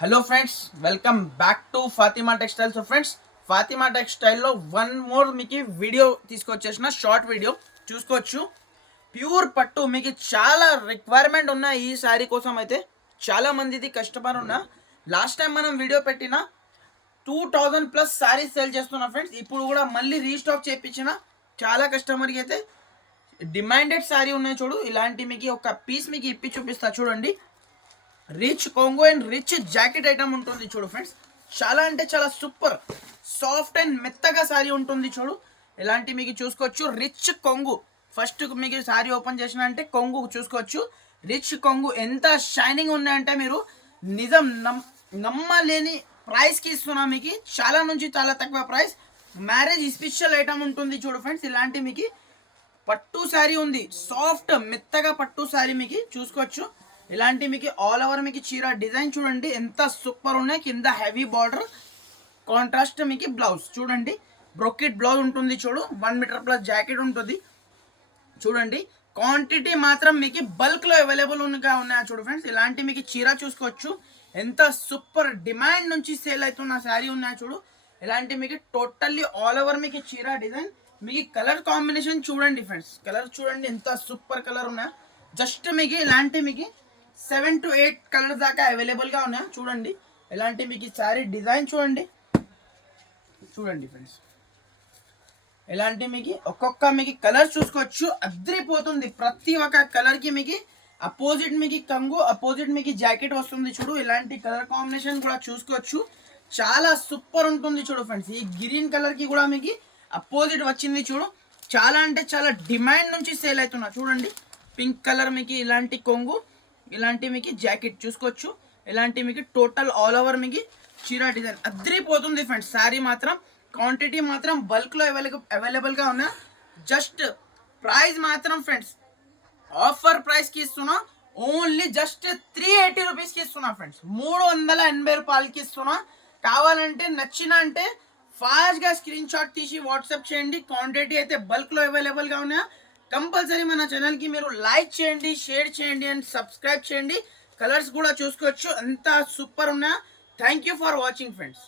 Hello friends, welcome back to Fatima textile. So friends, Fatima టెక్స్టైల్లో one more మీకు video తీసుకొచ్చేసిన short video చూసుకోవచ్చు. Pure పట్టు మీకు చాలా రిక్వైర్మెంట్ ఉన్న ఈ శారీ కోసం అయితే చాలా మందిది కస్టమర్ ఉన్న. లాస్ట్ టైం మనం వీడియో పెట్టిన 2000+ శారీస్ సేల్ చేస్తున్నా ఫ్రెండ్స్. ఇప్పుడు కూడా మళ్ళీ రీస్టాక్ చేయించిన చాలా కస్టమర్కి అయితే డిమాండెడ్ శారీ ఉన్నాయి. చూడు, ఇలాంటి మీకు ఒక పీస్ మీకు ఇప్పి చూపిస్తా చూడండి. రిచ్ కొంగు అండ్ రిచ్ జాకెట్ ఐటమ్ ఉంటుంది చూడు ఫ్రెండ్స్. చాలా అంటే చాలా సూపర్ సాఫ్ట్ అండ్ మెత్తగా శారీ ఉంటుంది చూడు. ఇలాంటి మీకు చూసుకోవచ్చు. రిచ్ కొంగు, ఫస్ట్ మీకు శారీ ఓపెన్ చేసిన అంటే కొంగు చూసుకోవచ్చు. రిచ్ కొంగు ఎంత షైనింగ్ ఉన్నాయంటే మీరు నిజం నమ్మలేని ప్రైస్కి ఇస్తున్నా. మీకు చాలా నుంచి చాలా తక్కువ ప్రైస్. మ్యారేజ్ స్పెషల్ ఐటమ్ ఉంటుంది చూడు ఫ్రెండ్స్. ఇలాంటి మీకు పట్టు శారీ ఉంది, సాఫ్ట్ మెత్తగా పట్టు శారీ మీకు చూసుకోవచ్చు. ఇలాంటి మీకు ఆల్ ఓవర్ మీకు చీర డిజైన్ చూడండి ఎంత సూపర్ ఉన్నాయి. కింద హెవీ బార్డర్, కాంట్రాస్ట్ మీకు బ్లౌజ్ చూడండి. బ్రోకెట్ బ్లౌజ్ ఉంటుంది చూడు. 1 మీటర్+ జాకెట్ ఉంటుంది చూడండి. క్వాంటిటీ మాత్రం మీకు బల్క్లో అవైలబుల్ ఉన్నాయి చూడు ఫ్రెండ్స్. ఇలాంటి మీకు చీర చూసుకోవచ్చు. ఎంత సూపర్ డిమాండ్ నుంచి సేల్ అవుతున్న శారీ ఉన్నాయి చూడు. ఇలాంటి మీకు టోటల్లీ ఆల్ ఓవర్ మీకు చీర డిజైన్. మీకు కలర్ కాంబినేషన్ చూడండి ఫ్రెండ్స్. కలర్ చూడండి ఎంత సూపర్ కలర్ ఉన్నాయి. జస్ట్ మీకు ఇలాంటి మీకు 7 to 8 కలర్స్ దాకా అవైలబుల్గా ఉన్నాయి చూడండి. ఇలాంటి మీకు శారీ డిజైన్ చూడండి. చూడండి ఫ్రెండ్స్, ఇలాంటి మీకు ఒక్కొక్క మీకు కలర్ చూసుకోవచ్చు. అద్రిపోతుంది. ప్రతి ఒక్క కలర్కి మీకు అపోజిట్ మీకు కంగు, అపోజిట్ మీకు జాకెట్ వస్తుంది చూడు. ఇలాంటి కలర్ కాంబినేషన్ కూడా చూసుకోవచ్చు. చాలా సూపర్ ఉంటుంది చూడు ఫ్రెండ్స్. ఈ గ్రీన్ కలర్కి కూడా మీకు అపోజిట్ వచ్చింది చూడు. చాలా అంటే చాలా డిమాండ్ నుంచి సేల్ అవుతున్నా చూడండి. పింక్ కలర్ మీకు ఇలాంటి కొంగు, ఇలాంటి మీకు జాకెట్ చూసుకోవచ్చు. ఇలాంటి మీకు టోటల్ ఆల్ ఓవర్ మీకు చీర డిజైన్ అద్రిపోతుంది ఫ్రెండ్స్. శారీ మాత్రం క్వాంటిటీ మాత్రం బల్క్లో అవైలబుల్గా ఉన్నా. జస్ట్ ప్రైస్ మాత్రం ఫ్రెండ్స్ ఆఫర్ ప్రైస్కి ఇస్తున్నా. ఓన్లీ జస్ట్ 380 రూపీస్కి ఇస్తున్నా ఫ్రెండ్స్. 380 రూపాయలకి ఇస్తున్నా. కావాలంటే నచ్చిన అంటే ఫాస్ట్గా స్క్రీన్ షాట్ తీసి వాట్సాప్ చేయండి. క్వాంటిటీ అయితే బల్క్లో అవైలబుల్గా ఉన్నాయి. కంపల్సరీ మన ఛానల్కి మీరు లైక్ చేయండి, షేర్ చేయండి అండ్ సబ్స్క్రైబ్ చేయండి. కలర్స్ కూడా చూసుకోవచ్చు. అంతా సూపర్ ఉన్నా. Thank you for watching friends.